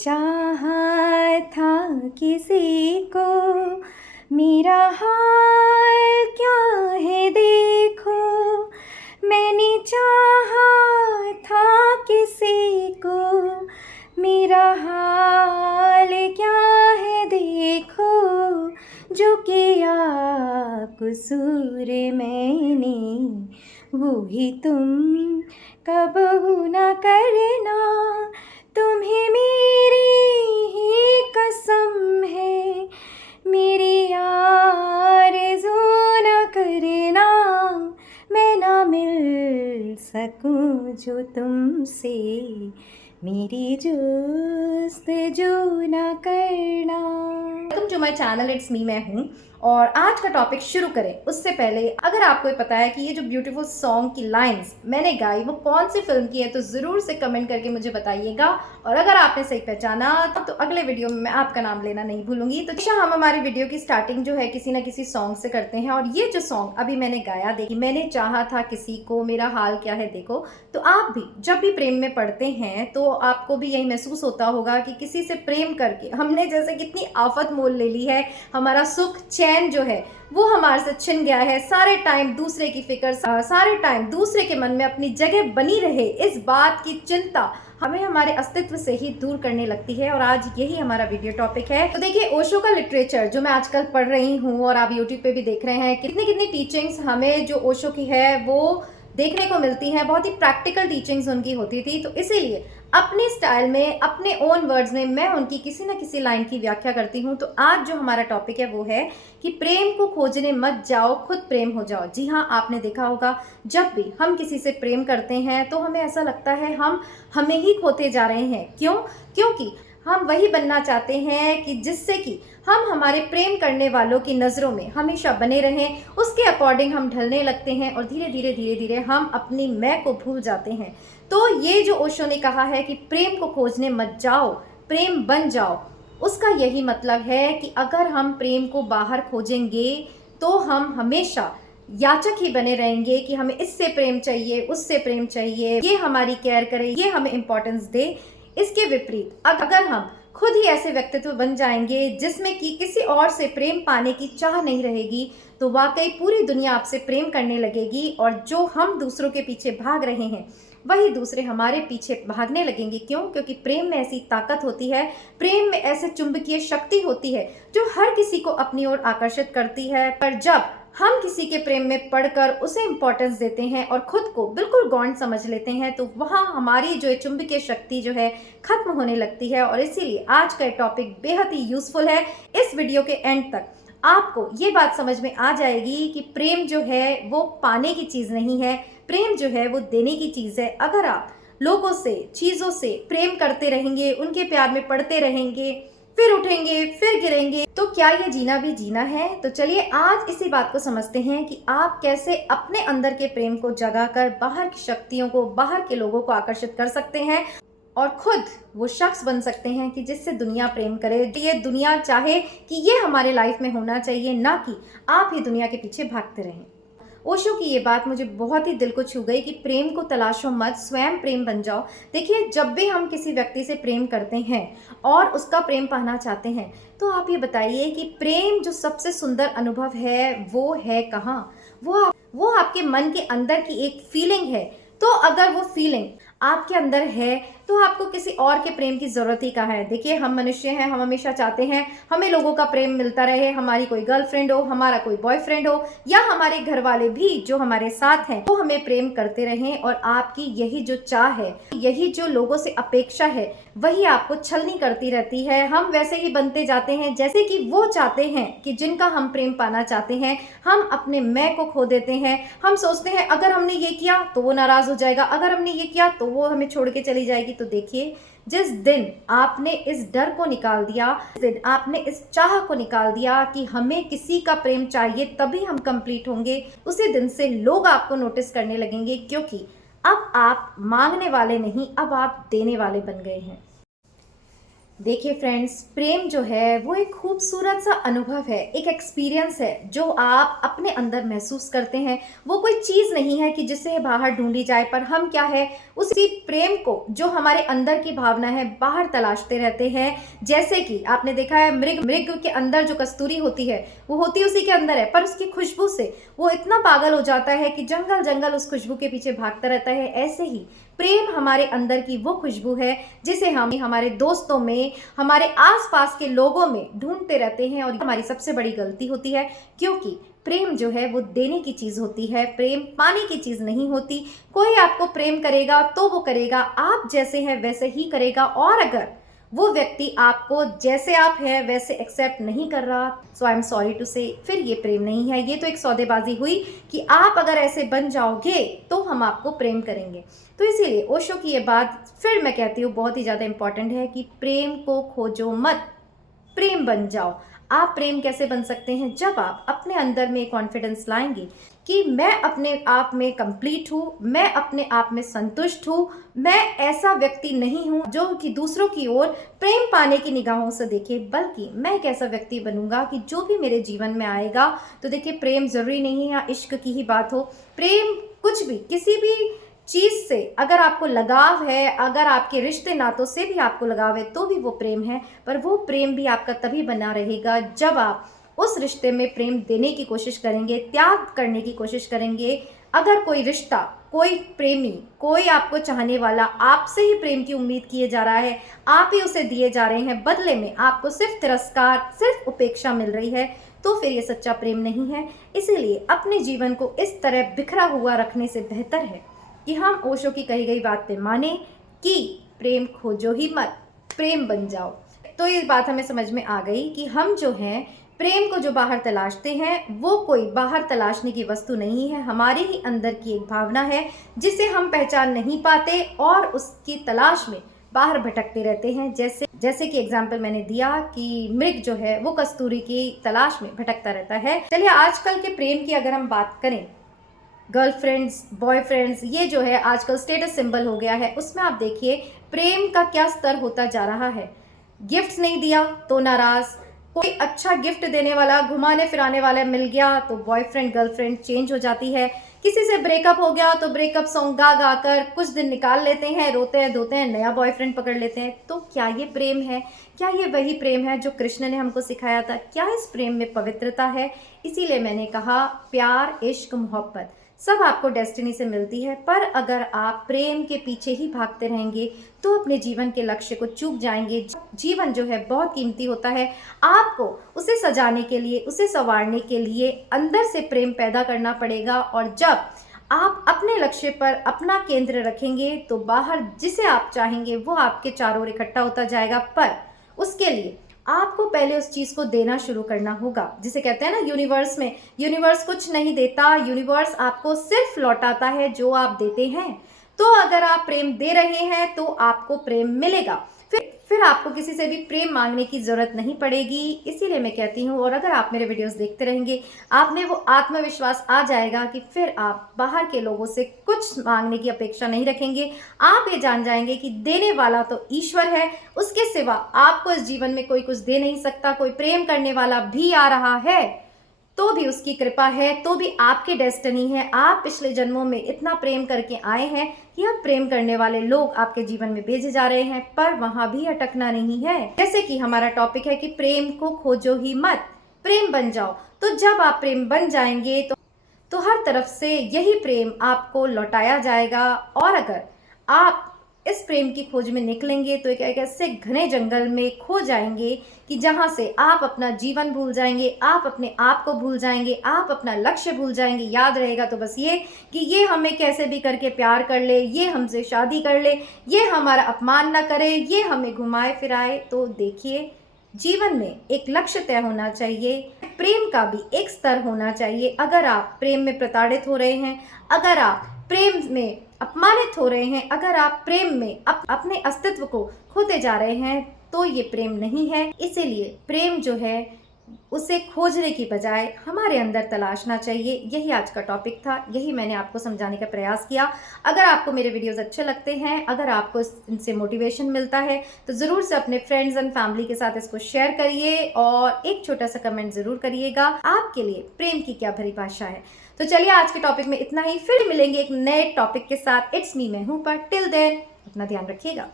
चाहा था किसी को, मेरा हाल क्या है देखो। मैंने चाहा था किसी को, मेरा हाल क्या है देखो। जो किया कसूर मैंने, वो ही तुम कबहू न करना। तुम्हें मेरी ही कसम है, मेरी आरज़ू न करना। मैं ना मिल सकूं जो तुमसे, मेरी जुस्तजू न करना। Welcome to my channel, it's me, मैं हूँ। और आज का टॉपिक शुरू करें उससे पहले अगर आपको ये पता है कि ये जो ब्यूटीफुल सॉन्ग की लाइंस मैंने गाई वो कौन सी फिल्म की है तो ज़रूर से कमेंट करके मुझे बताइएगा। और अगर आपने सही पहचाना तो अगले वीडियो में मैं आपका नाम लेना नहीं भूलूंगी। तो अच्छा, हम हमारी वीडियो की स्टार्टिंग जो है किसी ना किसी सॉन्ग से करते हैं। और ये जो सॉन्ग अभी मैंने गाया, देखिए, मैंने चाहा था किसी को, मेरा हाल क्या है देखो। तो आप भी जब भी प्रेम में पड़ते हैं तो आपको भी यही महसूस होता होगा कि किसी से प्रेम करके हमने जैसे कितनी आफत मोल ले ली है। हमारा सुख चैन जो है वो हमारे से छिन गया है। सारे टाइम दूसरे की फिक्र, सारे टाइम दूसरे के मन में अपनी जगह बनी रहे, इस बात की चिंता हमें हमारे अस्तित्व से ही दूर करने लगती है। और आज यही हमारा वीडियो टॉपिक है। तो देखिए, ओशो का लिटरेचर जो मैं आजकल पढ़ रही हूँ और आप यूट्यूब पे भी देख रहे हैं, कितनी कितनी टीचिंग्स हमें जो ओशो की है वो देखने को मिलती हैं। बहुत ही प्रैक्टिकल टीचिंग्स उनकी होती थी। तो इसीलिए अपने स्टाइल में, अपने ओन वर्ड्स में मैं उनकी किसी न किसी लाइन की व्याख्या करती हूँ। तो आज जो हमारा टॉपिक है वो है कि प्रेम को खोजने मत जाओ, खुद प्रेम हो जाओ। जी हाँ, आपने देखा होगा जब भी हम किसी से प्रेम करते हैं तो हमें ऐसा लगता है हम हमें ही खोते जा रहे हैं। क्यों? क्योंकि हम वही बनना चाहते हैं कि जिससे कि हम हमारे प्रेम करने वालों की नज़रों में हमेशा बने रहें। उसके अकॉर्डिंग हम ढलने लगते हैं और धीरे धीरे धीरे धीरे हम अपनी मैं को भूल जाते हैं। तो ये जो ओशो ने कहा है कि प्रेम को खोजने मत जाओ, प्रेम बन जाओ, उसका यही मतलब है कि अगर हम प्रेम को बाहर खोजेंगे तो हम हमेशा याचक ही बने रहेंगे कि हमें इससे प्रेम चाहिए, उससे प्रेम चाहिए, ये हमारी केयर करे, ये हमें इंपॉर्टेंस दे। इसके विपरीत अगर हम खुद ही ऐसे व्यक्तित्व बन जाएंगे जिसमें कि किसी और से प्रेम पाने की चाह नहीं रहेगी, तो वाकई पूरी दुनिया आपसे प्रेम करने लगेगी। और जो हम दूसरों के पीछे भाग रहे हैं वही दूसरे हमारे पीछे भागने लगेंगे। क्यों? क्योंकि प्रेम में ऐसी ताकत होती है, प्रेम में ऐसे चुंबकीय शक्ति होती है जो हर किसी को अपनी ओर आकर्षित करती है। पर जब हम किसी के प्रेम में पड़कर उसे इंपॉर्टेंस देते हैं और खुद को बिल्कुल गौण समझ लेते हैं तो वहाँ हमारी जो चुंबकीय शक्ति जो है खत्म होने लगती है। और इसीलिए आज का टॉपिक बेहद ही यूजफुल है। इस वीडियो के एंड तक आपको ये बात समझ में आ जाएगी कि प्रेम जो है वो पाने की चीज़ नहीं है, प्रेम जो है वो देने की चीज़ है। अगर आप लोगों से, चीज़ों से प्रेम करते रहेंगे, उनके प्यार में पड़ते रहेंगे, फिर उठेंगे फिर गिरेंगे, तो क्या ये जीना भी जीना है? तो चलिए आज इसी बात को समझते हैं कि आप कैसे अपने अंदर के प्रेम को जगाकर बाहर की शक्तियों को, बाहर के लोगों को आकर्षित कर सकते हैं और खुद वो शख्स बन सकते हैं कि जिससे दुनिया प्रेम करे। ये दुनिया चाहे कि ये हमारे लाइफ में होना चाहिए, ना कि आप ही दुनिया के पीछे भागते रहें। ओशो की ये बात मुझे बहुत ही दिल को छू गई कि प्रेम को तलाशो मत, स्वयं प्रेम बन जाओ। देखिए, जब भी हम किसी व्यक्ति से प्रेम करते हैं और उसका प्रेम पाना चाहते हैं तो आप ये बताइए कि प्रेम जो सबसे सुंदर अनुभव है वो है कहाँ? वो आपके मन के अंदर की एक फीलिंग है। तो अगर वो फीलिंग आपके अंदर है तो आपको किसी और के प्रेम की ज़रूरत ही कहाँ है? देखिए, हम मनुष्य हैं, हम हमेशा चाहते हैं हमें लोगों का प्रेम मिलता रहे। हमारी कोई गर्लफ्रेंड हो, हमारा कोई बॉयफ्रेंड हो, या हमारे घर वाले भी जो हमारे साथ हैं वो हमें प्रेम करते रहें। और आपकी यही जो चाह है, यही जो लोगों से अपेक्षा है, वही आपको छलनी करती रहती है। हम वैसे ही बनते जाते हैं जैसे कि वो चाहते हैं कि जिनका हम प्रेम पाना चाहते हैं। हम अपने मैं को खो देते हैं। हम सोचते हैं अगर हमने ये किया तो वो नाराज हो जाएगा, अगर हमने ये किया तो वो हमें छोड़ के चली जाएगी। तो देखिए, जिस दिन आपने इस डर को निकाल दिया, जिस दिन आपने इस चाह को निकाल दिया कि हमें किसी का प्रेम चाहिए तभी हम कंप्लीट होंगे, उसी दिन से लोग आपको नोटिस करने लगेंगे। क्योंकि अब आप मांगने वाले नहीं, अब आप देने वाले बन गए हैं। देखिए फ्रेंड्स, प्रेम जो है वो एक खूबसूरत सा अनुभव है, एक एक्सपीरियंस है जो आप अपने अंदर महसूस करते हैं। वो कोई चीज़ नहीं है कि जिसे बाहर ढूंढी जाए, पर हम क्या है उसी प्रेम को जो हमारे अंदर की भावना है बाहर तलाशते रहते हैं। जैसे कि आपने देखा है मृग मृग के अंदर जो कस्तूरी होती है वो होती उसी के अंदर है, पर उसकी खुशबू से वो इतना पागल हो जाता है कि जंगल जंगल उस खुशबू के पीछे भागता रहता है। ऐसे ही प्रेम हमारे अंदर की वो खुशबू है जिसे हम हमारे दोस्तों में, हमारे आसपास के लोगों में ढूंढते रहते हैं, और हमारी सबसे बड़ी गलती होती है, क्योंकि प्रेम जो है वो देने की चीज होती है, प्रेम पाने की चीज नहीं होती। कोई आपको प्रेम करेगा तो वो करेगा आप जैसे हैं वैसे ही करेगा, और अगर वो व्यक्ति आपको जैसे आप हैं वैसे एक्सेप्ट नहीं कर रहा, सो आई एम सॉरी टू से, फिर ये प्रेम नहीं है। ये तो एक सौदेबाजी हुई कि आप अगर ऐसे बन जाओगे तो हम आपको प्रेम करेंगे। तो इसीलिए ओशो की ये बात फिर मैं कहती हूँ बहुत ही ज़्यादा इंपॉर्टेंट है कि प्रेम को खोजो मत, प्रेम बन जाओ। आप प्रेम कैसे बन सकते हैं? जब आप अपने अंदर में कॉन्फिडेंस लाएंगे कि मैं अपने आप में कंप्लीट हूँ, मैं अपने आप में संतुष्ट हूँ, मैं ऐसा व्यक्ति नहीं हूँ जो कि दूसरों की ओर प्रेम पाने की निगाहों से देखे, बल्कि मैं एक ऐसा व्यक्ति बनूंगा कि जो भी मेरे जीवन में आएगा, तो देखिए प्रेम जरूरी नहीं है या इश्क की ही बात हो, प्रेम कुछ भी किसी भी चीज से अगर आपको लगाव है, अगर आपके रिश्ते नातों से भी आपको लगाव है तो भी वो प्रेम है। पर वो प्रेम भी आपका तभी बना रहेगा जब आप उस रिश्ते में प्रेम देने की कोशिश करेंगे, त्याग करने की कोशिश करेंगे। अगर कोई रिश्ता, कोई प्रेमी, कोई आपको चाहने वाला आपसे ही प्रेम की उम्मीद किए जा रहा है, आप ही उसे दिए जा रहे हैं, बदले में आपको सिर्फ तिरस्कार, सिर्फ उपेक्षा मिल रही है, तो फिर ये सच्चा प्रेम नहीं है। इसीलिए अपने जीवन को इस तरह बिखरा हुआ रखने से बेहतर है कि हम ओशो की कही गई बात पे माने कि प्रेम खोजो ही मत, प्रेम बन जाओ। तो ये बात हमें समझ में आ गई कि हम जो हैं प्रेम को जो बाहर तलाशते हैं वो कोई बाहर तलाशने की वस्तु नहीं है, हमारे ही अंदर की एक भावना है जिसे हम पहचान नहीं पाते और उसकी तलाश में बाहर भटकते रहते हैं। जैसे कि एग्जाम्पल मैंने दिया कि मृग जो है वो कस्तूरी की तलाश में भटकता रहता है। चलिए आजकल के प्रेम की अगर हम बात करें, गर्लफ्रेंड्स, बॉयफ्रेंड्स, ये जो है आजकल स्टेटस सिंबल हो गया है। उसमें आप देखिए प्रेम का क्या स्तर होता जा रहा है। गिफ्ट्स नहीं दिया तो नाराज, कोई अच्छा गिफ्ट देने वाला, घुमाने फिराने वाला मिल गया तो बॉयफ्रेंड गर्लफ्रेंड चेंज हो जाती है। किसी से ब्रेकअप हो गया तो ब्रेकअप सॉन्ग गा गा कर कुछ दिन निकाल लेते हैं, रोते हैं धोते हैं, नया बॉयफ्रेंड पकड़ लेते हैं। तो क्या ये प्रेम है? क्या ये वही प्रेम है जो कृष्ण ने हमको सिखाया था? क्या इस प्रेम में पवित्रता है? इसीलिए मैंने कहा प्यार, इश्क, मोहब्बत सब आपको डेस्टिनी से मिलती है, पर अगर आप प्रेम के पीछे ही भागते रहेंगे तो अपने जीवन के लक्ष्य को चूक जाएंगे। जीवन जो है बहुत कीमती होता है, आपको उसे सजाने के लिए, उसे संवारने के लिए अंदर से प्रेम पैदा करना पड़ेगा। और जब आप अपने लक्ष्य पर अपना केंद्र रखेंगे तो बाहर जिसे आप चाहेंगे वो आपके चारों ओर इकट्ठा होता जाएगा। पर उसके लिए आपको पहले उस चीज को देना शुरू करना होगा। जिसे कहते हैं ना यूनिवर्स में, यूनिवर्स कुछ नहीं देता, यूनिवर्स आपको सिर्फ लौटाता है जो आप देते हैं। तो अगर आप प्रेम दे रहे हैं तो आपको प्रेम मिलेगा, फिर आपको किसी से भी प्रेम मांगने की जरूरत नहीं पड़ेगी। इसीलिए मैं कहती हूँ, और अगर आप मेरे वीडियोस देखते रहेंगे आप में वो आत्मविश्वास आ जाएगा कि फिर आप बाहर के लोगों से कुछ मांगने की अपेक्षा नहीं रखेंगे। आप ये जान जाएंगे कि देने वाला तो ईश्वर है, उसके सिवा आपको इस जीवन में कोई कुछ दे नहीं सकता। कोई प्रेम करने वाला भी आ रहा है तो भी उसकी कृपा है, तो भी आपकी डेस्टिनी है। आप पिछले जन्मों में इतना प्रेम करके आए हैं कि अब प्रेम करने वाले लोग आपके जीवन में भेजे जा रहे हैं, पर वहां भी अटकना नहीं है। जैसे कि हमारा टॉपिक है कि प्रेम को खोजो ही मत, प्रेम बन जाओ। तो जब आप प्रेम बन जाएंगे तो हर तरफ से यही प्रेम आपको लौटाया जाएगा। और अगर आप इस प्रेम की खोज में निकलेंगे तो एक ऐसे घने जंगल में खो जाएंगे कि जहां से आप अपना जीवन भूल जाएंगे, आप अपने आप को भूल जाएंगे, आप अपना लक्ष्य भूल जाएंगे। याद रहेगा तो बस ये कि ये हमें कैसे भी करके प्यार कर ले, ये हमसे शादी कर ले, ये हमारा अपमान ना करे, ये हमें घुमाए फिराए। तो देखिए जीवन में एक लक्ष्य तय होना चाहिए, प्रेम का भी एक स्तर होना चाहिए। अगर आप प्रेम में प्रताड़ित हो रहे हैं, अगर आप प्रेम में अपमानित हो रहे हैं, अगर आप प्रेम में अपने अस्तित्व को खोते जा रहे हैं तो ये प्रेम नहीं है। इसीलिए प्रेम जो है उसे खोजने की बजाय हमारे अंदर तलाशना चाहिए। यही आज का टॉपिक था, यही मैंने आपको समझाने का प्रयास किया। अगर आपको मेरे वीडियोस अच्छे लगते हैं, अगर आपको इनसे मोटिवेशन मिलता है, तो ज़रूर से अपने फ्रेंड्स एंड फैमिली के साथ इसको शेयर करिए और एक छोटा सा कमेंट ज़रूर करिएगा, आपके लिए प्रेम की क्या परिभाषा है। तो चलिए आज के टॉपिक में इतना ही, फिर मिलेंगे एक नए टॉपिक के साथ। इट्स मी, मैं हूं पर टिल देन अपना ध्यान रखिएगा।